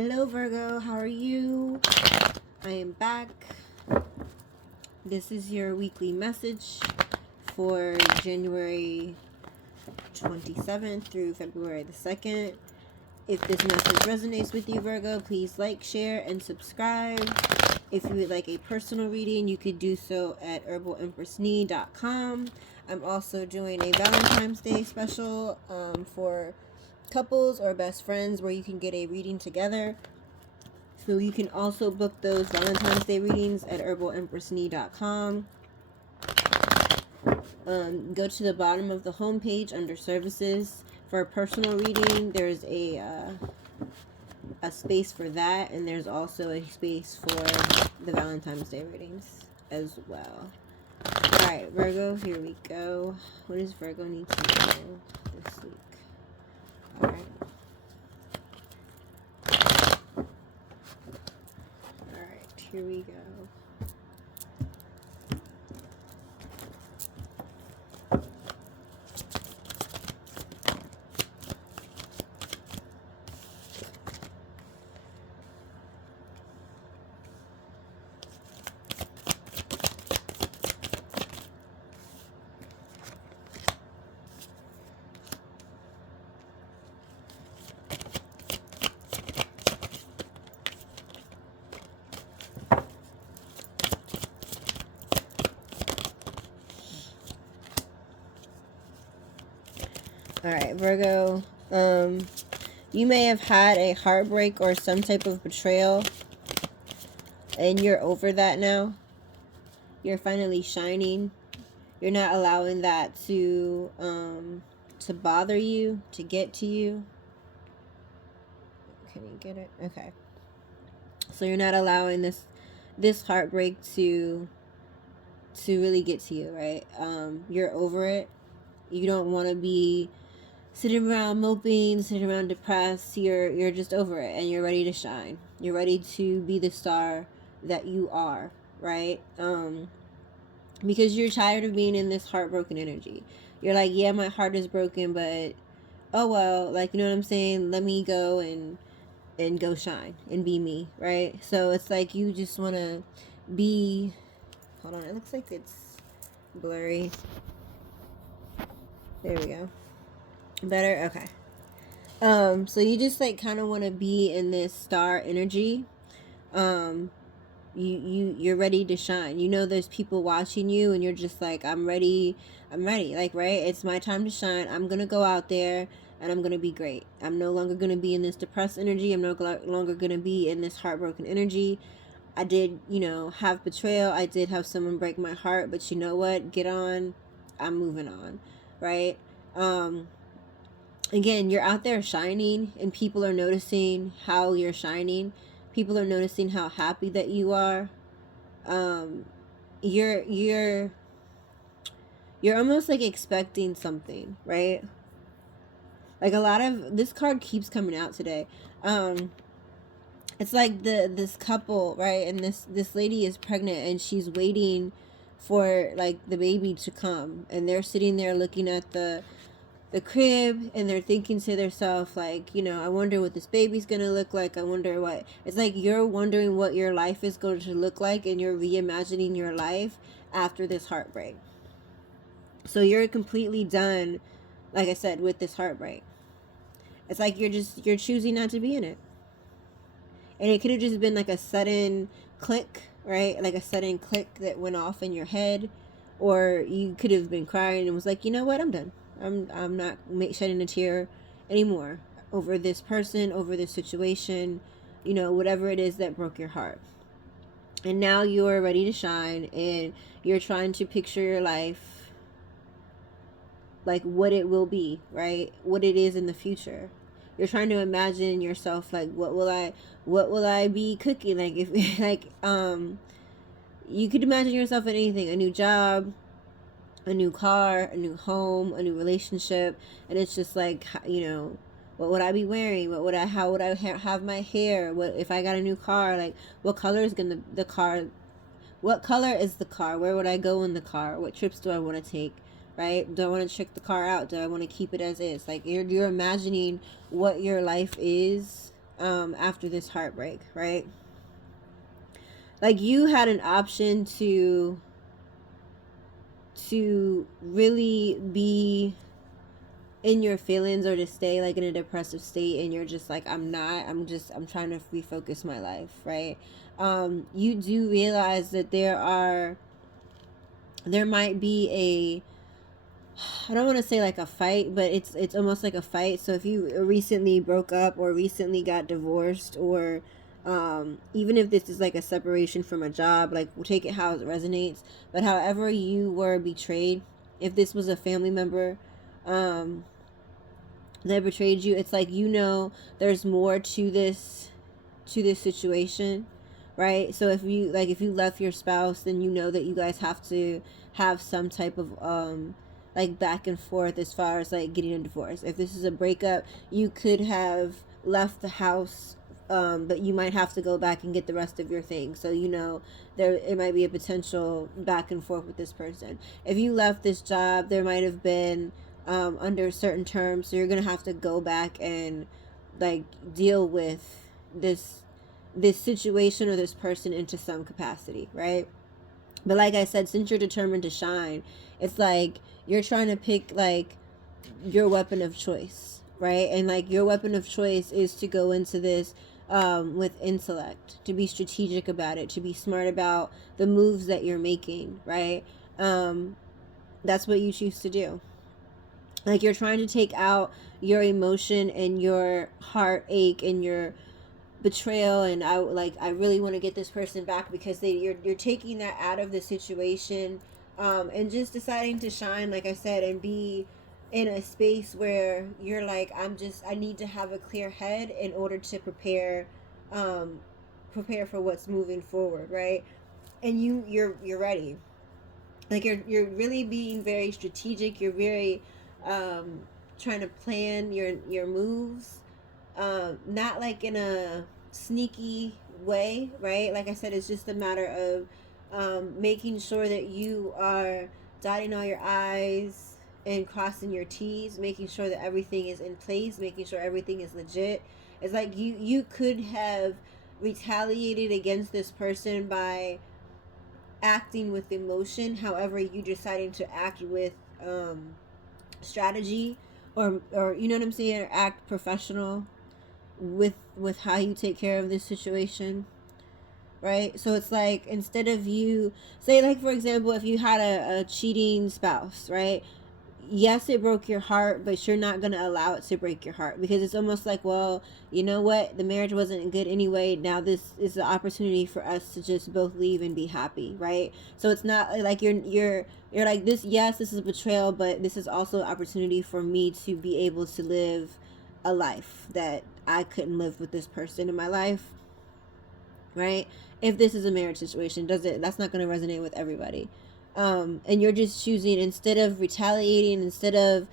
Hello Virgo, how are you? I am back. This is your weekly message for January 27th through February the 2nd. If this message resonates with you, Virgo, please like, share, and subscribe. If you would like a personal reading, you could do so at herbalempressnee.com. I'm also doing a Valentine's Day special for couples or best friends where you can get a reading together. So you can also book those Valentine's Day readings at herbalempressnee.com. Go to the bottom of the homepage under services for a personal reading. There's a space for that, and there's also a space for the Valentine's Day readings as well. Alright, Virgo, here we go. What does Virgo need to know this week? Alright. Alright, here we go. Alright, Virgo, you may have had a heartbreak or some type of betrayal, and you're over that now. You're finally shining. You're not allowing that to bother you, to get to you. Can you get it? Okay. So you're not allowing this heartbreak to really get to you, right? You're over it. You don't want to be sitting around moping, sitting around depressed. You're just over it, and you're ready to shine. You're ready to be the star that you are, right? Because you're tired of being in this heartbroken energy. You're like, yeah, my heart is broken, but oh well, like, you know what I'm saying? Let me go and go shine and be me, right? So it's like you just want to be, hold on, it looks like it's blurry. There we go. Better? Okay. So you just like kind of want to be in this star energy. You're ready to shine. You know there's people watching you, and you're just like, I'm ready, like, right? It's my time to shine. I'm gonna go out there and I'm gonna be great. I'm no longer gonna be in this depressed energy. I'm no longer gonna be in this heartbroken energy. I did, have betrayal. I did have someone break my heart, but you know what? Get on. I'm moving on, right? Again, you're out there shining, and people are noticing how you're shining. People are noticing how happy that you are. You're almost like expecting something, right? Like a lot of this card keeps coming out today. It's like this couple, right? And this lady is pregnant, and she's waiting for like the baby to come, and they're sitting there looking at the crib, and they're thinking to themselves, like, I wonder what this baby's gonna look like. I wonder what it's like. You're wondering what your life is going to look like, and you're reimagining your life after this heartbreak. So you're completely done, like I said, with this heartbreak. It's like you're choosing not to be in it. And it could have just been like a sudden click, right? Like a sudden click that went off in your head, or you could have been crying and was like, you know what, I'm done. I'm not shedding a tear anymore over this person, over this situation, whatever it is that broke your heart. And now you're ready to shine, and you're trying to picture your life, like what it will be, right? What it is in the future. You're trying to imagine yourself, like, what will I be cooking? Like, if like you could imagine yourself in anything, a new job, a new car, a new home, a new relationship. And it's just like, what would I be wearing? How would I have my hair? What if I got a new car? Like, what color is the car? What color is the car? Where would I go in the car? What trips do I want to take? Right? Do I want to check the car out? Do I want to keep it as is? Like, you're imagining what your life is after this heartbreak, right? Like, you had an option to really be in your feelings, or to stay like in a depressive state, and you're just like, I'm trying to refocus my life, right? You do realize that there might be I don't want to say like a fight, but it's almost like a fight. So if you recently broke up, or recently got divorced, or even if this is like a separation from a job, like, we'll take it how it resonates. But however you were betrayed, if this was a family member um, that betrayed you, it's like, there's more to this situation, right? So if you left your spouse, then you know that you guys have to have some type of like back and forth as far as like getting a divorce. If this is a breakup, you could have left the house, but you might have to go back and get the rest of your things. So there it might be a potential back and forth with this person. If you left this job, there might have been under certain terms, so you're gonna have to go back and like deal with this situation or this person into some capacity, right? But like I said, since you're determined to shine, it's like you're trying to pick like your weapon of choice, right? And like your weapon of choice is to go into this with intellect, to be strategic about it, to be smart about the moves that you're making, right? That's what you choose to do. Like, you're trying to take out your emotion and your heartache and your betrayal, and I really want to get this person back, because you're taking that out of the situation, and just deciding to shine, like I said, and be in a space where you're like, I need to have a clear head in order to prepare for what's moving forward, right? And you're ready. Like, you're really being very strategic. You're very trying to plan your moves, not like in a sneaky way, right? Like I said, it's just a matter of making sure that you are dotting all your I's and crossing your T's, making sure that everything is in place, making sure everything is legit. It's like you could have retaliated against this person by acting with emotion. However, you deciding to act with strategy, or you know what I'm saying, or act professional with how you take care of this situation, right? So it's like, instead of you say, like, for example, if you had a cheating spouse, right? Yes, it broke your heart, but you're not going to allow it to break your heart, because it's almost like, well, you know what, the marriage wasn't good anyway, now this is the opportunity for us to just both leave and be happy, right? So it's not like you're like, this, yes, this is a betrayal, but this is also an opportunity for me to be able to live a life that I couldn't live with this person in my life, right? If this is a marriage situation, that's not going to resonate with everybody. And you're just choosing, instead of retaliating, instead of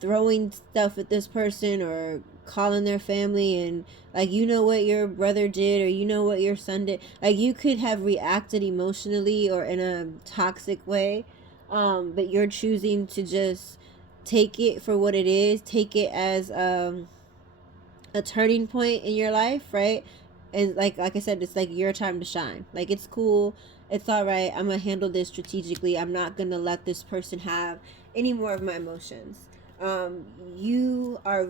throwing stuff at this person, or calling their family, and like, what your brother did, or what your son did, like, you could have reacted emotionally or in a toxic way, but you're choosing to just take it for what it is, take it as a turning point in your life, right? And like I said, it's like your time to shine. Like, it's cool, it's all right, I'm gonna handle this strategically, I'm not gonna let this person have any more of my emotions. You are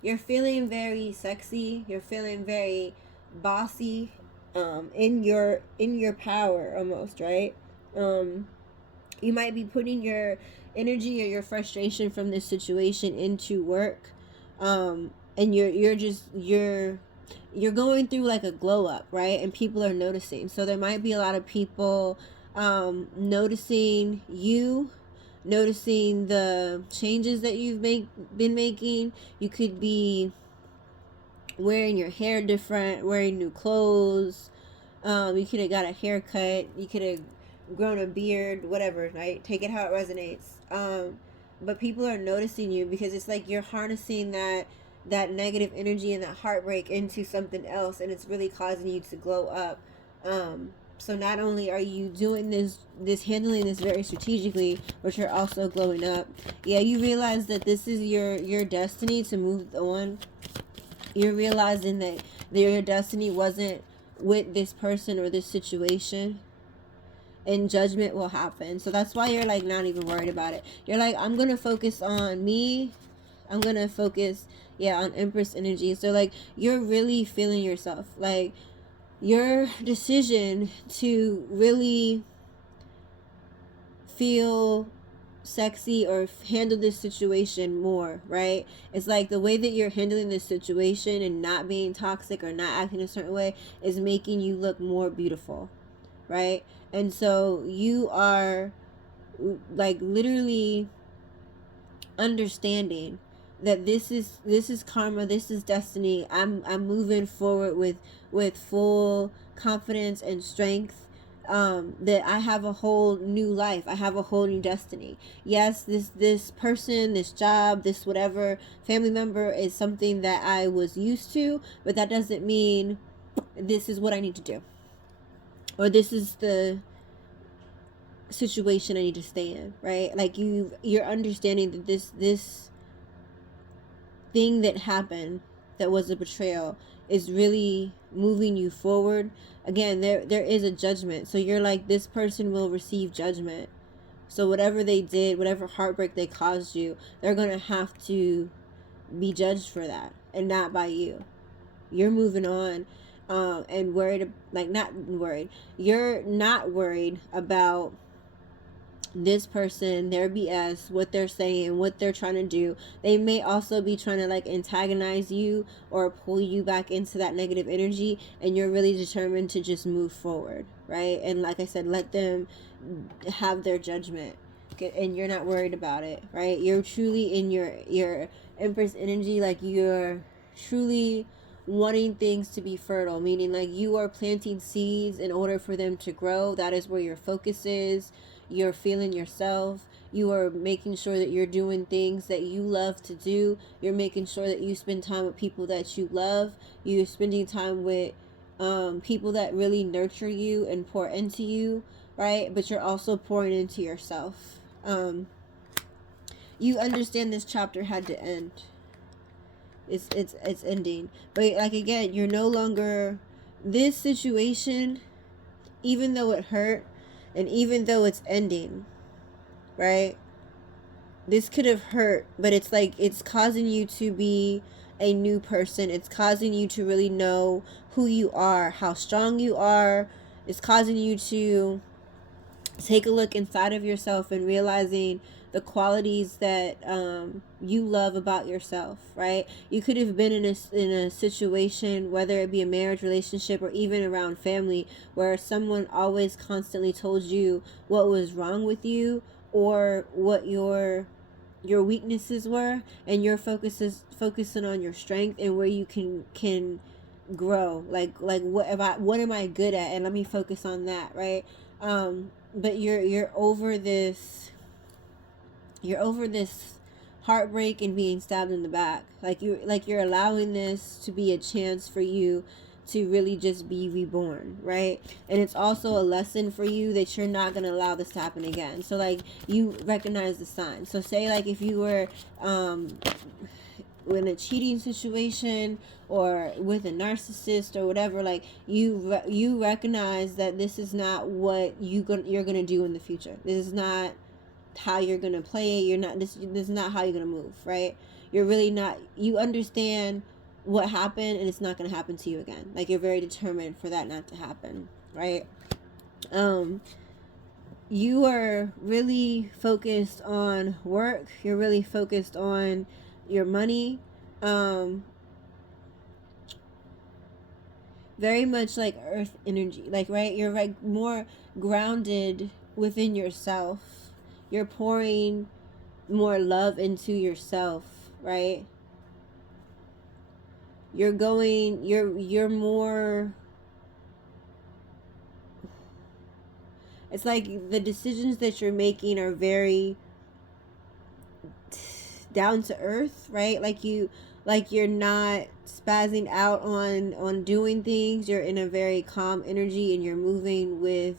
you're feeling very sexy, you're feeling very bossy, in your power almost, right? You might be putting your energy or your frustration from this situation into work, and you're going through like a glow up, right? And people are noticing, so there might be a lot of people noticing you, noticing the changes that you've been making. You could be wearing your hair different, wearing new clothes, you could have got a haircut, you could have grown a beard, whatever, right? Take it how it resonates. But people are noticing you, because it's like you're harnessing that negative energy and that heartbreak into something else, and it's really causing you to glow up. So not only are you doing this handling this very strategically, but you're also glowing up. Yeah, you realize that this is your destiny to move on. You're realizing that your destiny wasn't with this person or this situation, and judgment will happen. So that's why you're like not even worried about it. You're like, I'm gonna focus on me. I'm gonna focus, yeah, on Empress energy. So like you're really feeling yourself. Like your decision to really feel sexy or handle this situation more, right? It's like the way that you're handling this situation and not being toxic or not acting a certain way is making you look more beautiful, right? And so you are like literally understanding that this is karma, this is destiny. I'm moving forward with full confidence and strength, that I have a whole new life, I have a whole new destiny. Yes, this person, this job, this whatever family member is something that I was used to, but that doesn't mean this is what I need to do, or this is the situation I need to stay in, right? Like you're understanding that this thing that happened, that was a betrayal, is really moving you forward. Again, there is a judgment. So you're like, this person will receive judgment. So whatever they did, whatever heartbreak they caused you, they're going to have to be judged for that, and not by you. You're moving on, and worried, like not worried. You're not worried about this person, their BS, what they're saying, what they're trying to do. They may also be trying to like antagonize you or pull you back into that negative energy, and you're really determined to just move forward, right? And like I said, let them have their judgment, and you're not worried about it, right? You're truly in your Empress energy. Like you're truly wanting things to be fertile, meaning like you are planting seeds in order for them to grow. That is where your focus is. You're feeling yourself. You are making sure that you're doing things that you love to do. You're making sure that you spend time with people that you love. You're spending time with people that really nurture you and pour into you, right? But you're also pouring into yourself. You understand this chapter had to end. It's ending. But like again, you're no longer, this situation, even though it hurt and even though it's ending, right? This could have hurt, but it's like it's causing you to be a new person. It's causing you to really know who you are, how strong you are. It's causing you to take a look inside of yourself and realizing the qualities that you love about yourself, right? You could have been in a situation, whether it be a marriage, relationship, or even around family, where someone always constantly told you what was wrong with you or what your weaknesses were, and your focus is focusing on your strength and where you can grow. Like what am I good at, and let me focus on that, right? But you're over this, heartbreak and being stabbed in the back. Like you're allowing this to be a chance for you to really just be reborn, right? And it's also a lesson for you that you're not going to allow this to happen again. So like you recognize the signs. So say like if you were in a cheating situation or with a narcissist or whatever, like you recognize that this is not what you're gonna do in the future. This is not how you're gonna play. You're not this is not how you're gonna move, right? You're really not. You understand what happened, and it's not gonna happen to you again. Like you're very determined for that not to happen, right? You are really focused on work. You're really focused on your money. Very much like earth energy, like, right? You're like more grounded within yourself. You're pouring more love into yourself, right? You're more, it's like the decisions that you're making are very down to earth, right? Like you're not spazzing out on doing things. You're in a very calm energy, and you're moving with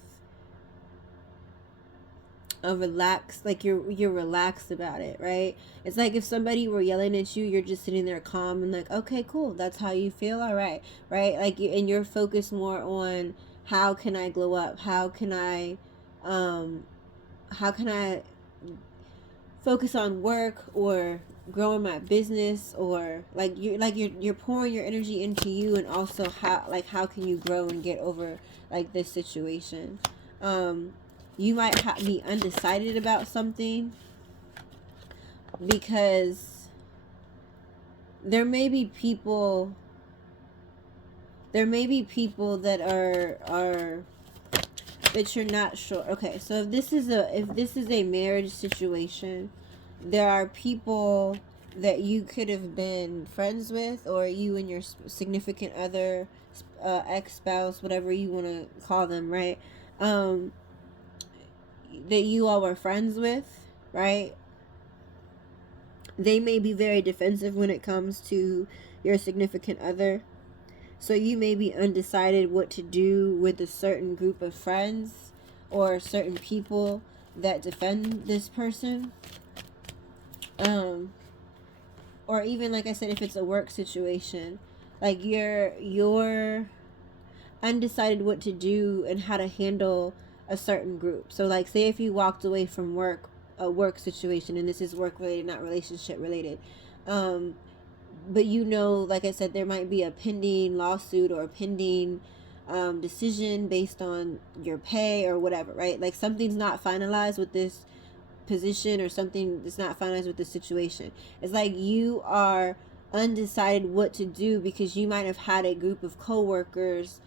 relaxed, like you're relaxed about it, right? It's like if somebody were yelling at you, you're just sitting there calm and like, okay, cool, that's how you feel, all right, right? Like and you're focused more on how can I glow up, um how can I focus on work or growing my business, or you're pouring your energy into you, and also how can you grow and get over like this situation. um you might be undecided about something because there may be people that are that you're not sure. Okay, so if this is a marriage situation, there are people that you could have been friends with, or you and your significant other, ex-spouse, whatever you want to call them, right? um that you all were friends with, right? They may be very defensive when it comes to your significant other. So you may be undecided what to do with a certain group of friends or certain people that defend this person. Um, or even, like I said, if it's a work situation, like you're undecided what to do and how to handle a certain group. So like say if you walked away from a work situation, and this is work related, not relationship related. Um, but like I said, there might be a pending lawsuit or a pending decision based on your pay or whatever, right? Like something's not finalized with this position, or something that's not finalized with the situation. It's like you are undecided what to do because you might have had a group of coworkers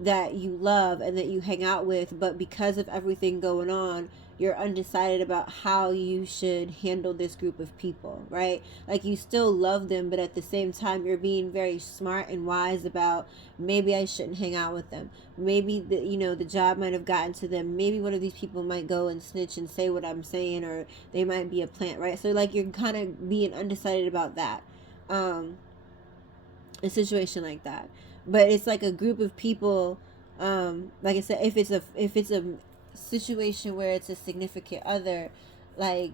that you love and that you hang out with, but because of everything going on, you're undecided about how you should handle this group of people, right? Like you still love them, but at the same time you're being very smart and wise about, maybe I shouldn't hang out with them, maybe the job might have gotten to them, maybe one of these people might go and snitch and say what I'm saying, or they might be a plant, right? So like you're kind of being undecided about that, a situation like that. But it's like a group of people, like I said, if it's a situation where it's a significant other, like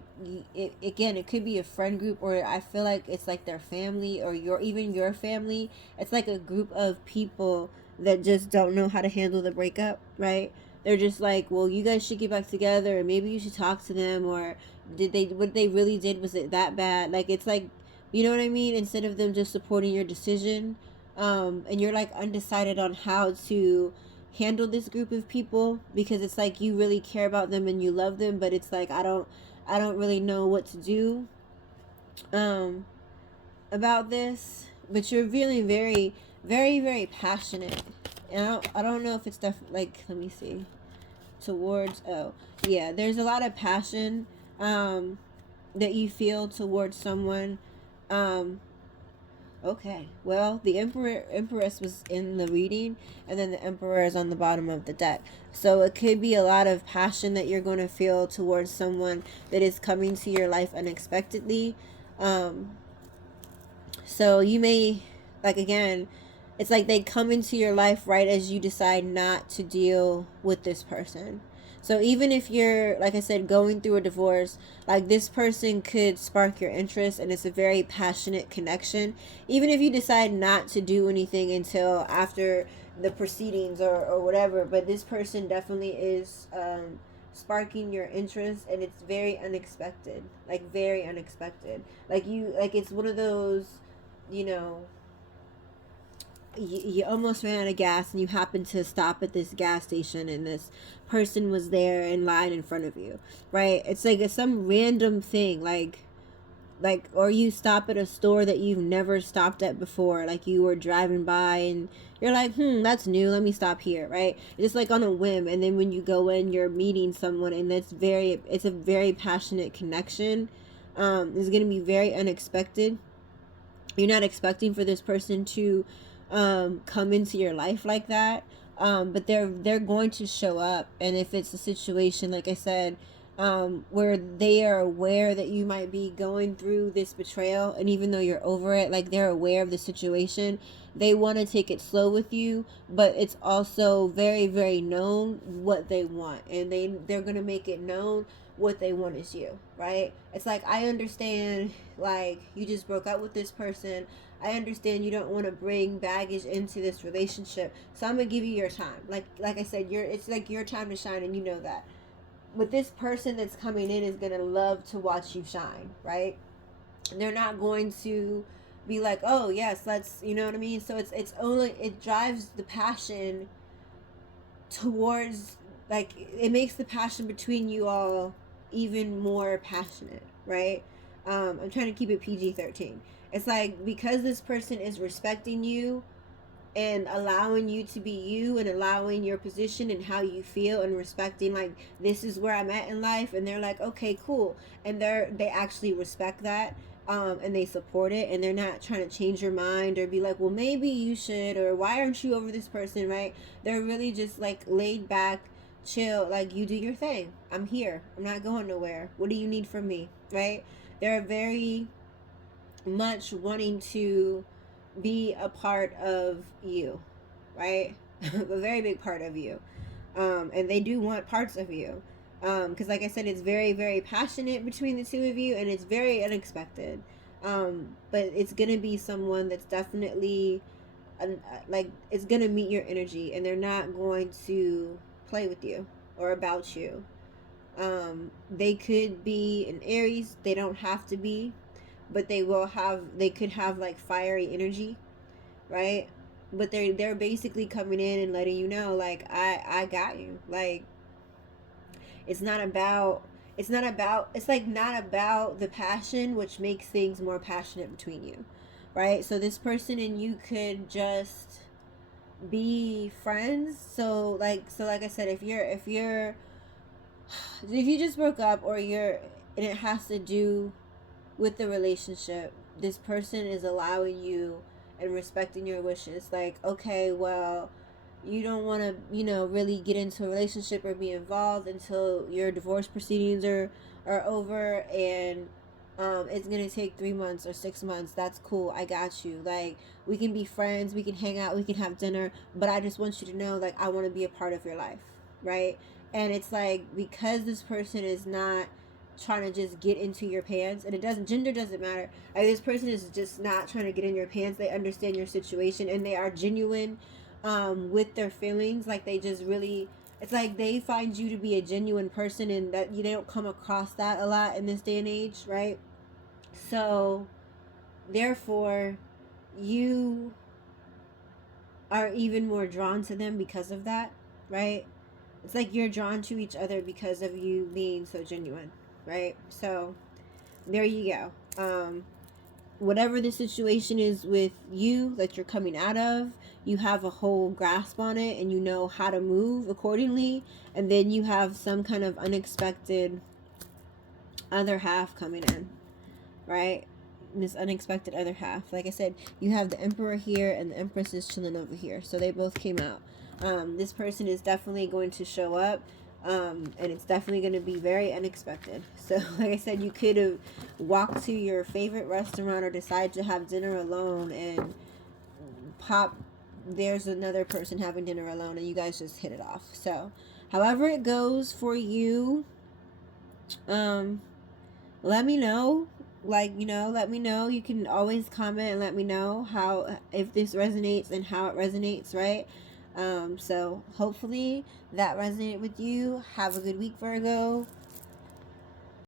it could be a friend group, or I feel like it's like their family, or your family. It's like a group of people that just don't know how to handle the breakup, right? They're just like, well, you guys should get back together, or maybe you should talk to them, or what they really did, was it that bad? Like it's like, you know what I mean? Instead of them just supporting your decision, and you're like undecided on how to handle this group of people, because it's like you really care about them and you love them, but it's like I don't really know what to do um about this. But you're feeling very, very, very passionate, and I don't know if it's like, let me see, towards, oh yeah, there's a lot of passion that you feel towards someone. um Okay, well, the Empress was in the reading, and then the Emperor is on the bottom of the deck. So it could be a lot of passion that you're going to feel towards someone that is coming to your life unexpectedly. Um, so you may, like, again, it's like they come into your life right as you decide not to deal with this person. So even if you're, like I said, going through a divorce, like this person could spark your interest, and it's a very passionate connection. Even if you decide not to do anything until after the proceedings, or whatever, but this person definitely is sparking your interest, and it's very unexpected, like very unexpected. Like it's one of those, you know, you almost ran out of gas, and you happened to stop at this gas station, and this person was there in line in front of you, right? It's like it's some random thing, like or you stop at a store that you've never stopped at before, like you were driving by and you're like, that's new, let me stop here, right? It's like on a whim, and then when you go in, you're meeting someone, and it's a very passionate connection. It's going to be very unexpected. You're not expecting for this person to come into your life like that, but they're going to show up. And if it's a situation, like I said, where they are aware that you might be going through this betrayal, and even though you're over it, like they're aware of the situation, they want to take it slow with you, but it's also very, very known what they want, and they're gonna make it known what they want is you, right? It's like, I understand, like, you just broke up with this person. I understand you don't want to bring baggage into this relationship, so I'm gonna give you your time. Like I said, it's like your time to shine, and you know that. But this person that's coming in is gonna love to watch you shine, right? They're not going to be like, oh yes, let's, you know what I mean? So it's only, it drives the passion towards, like, it makes the passion between you all even more passionate, right? I'm trying to keep it PG-13. It's like, because this person is respecting you and allowing you to be you, and allowing your position and how you feel, and respecting, like, this is where I'm at in life, and they're like, okay, cool, and they actually respect that, and they support it, and they're not trying to change your mind or be like, well, maybe you should, or why aren't you over this person, right? They're really just like laid back, chill, like, you do your thing, I'm here, I'm not going nowhere, what do you need from me, right? They're very much wanting to be a part of you, right? A very big part of you. And they do want parts of you. Because, like I said, it's very, very passionate between the two of you, and it's very unexpected. But it's going to be someone that's definitely, like, it's going to meet your energy, and they're not going to play with you or about you. They could be an Aries, they don't have to be, but they could have like fiery energy, right? But they're basically coming in and letting you know, like, I got you. Like, it's not about, it's like not about the passion, which makes things more passionate between you, right? So this person and you could just be friends. So like I said, if you just broke up, or you're, and it has to do with the relationship, this person is allowing you and respecting your wishes. Like, okay, well, you don't want to, really get into a relationship or be involved until your divorce proceedings are over, and it's gonna take 3 months or 6 months. That's cool. I got you. Like, we can be friends. We can hang out. We can have dinner. But I just want you to know, like, I want to be a part of your life, right? And it's like, because this person is not trying to just get into your pants, and it doesn't, gender doesn't matter, like, this person is just not trying to get in your pants. They understand your situation, and they are genuine with their feelings. Like, they just really, it's like they find you to be a genuine person, and that you don't come across that a lot in this day and age, right? So therefore, you are even more drawn to them because of that, right? It's like you're drawn to each other because of you being so genuine, right? So there you go. Whatever the situation is with you that you're coming out of, you have a whole grasp on it, and you know how to move accordingly. And then you have some kind of unexpected other half coming in, right? This unexpected other half. Like I said, you have the Emperor here, and the Empress is chilling over here. So they both came out. This person is definitely going to show up. And it's definitely going to be very unexpected. So, like I said, you could have walked to your favorite restaurant, or decide to have dinner alone, and pop, there's another person having dinner alone, and you guys just hit it off. So, however it goes for you, let me know. Like, let me know. You can always comment and let me know how, if this resonates and how it resonates, right? So hopefully that resonated with you. Have a good week, Virgo.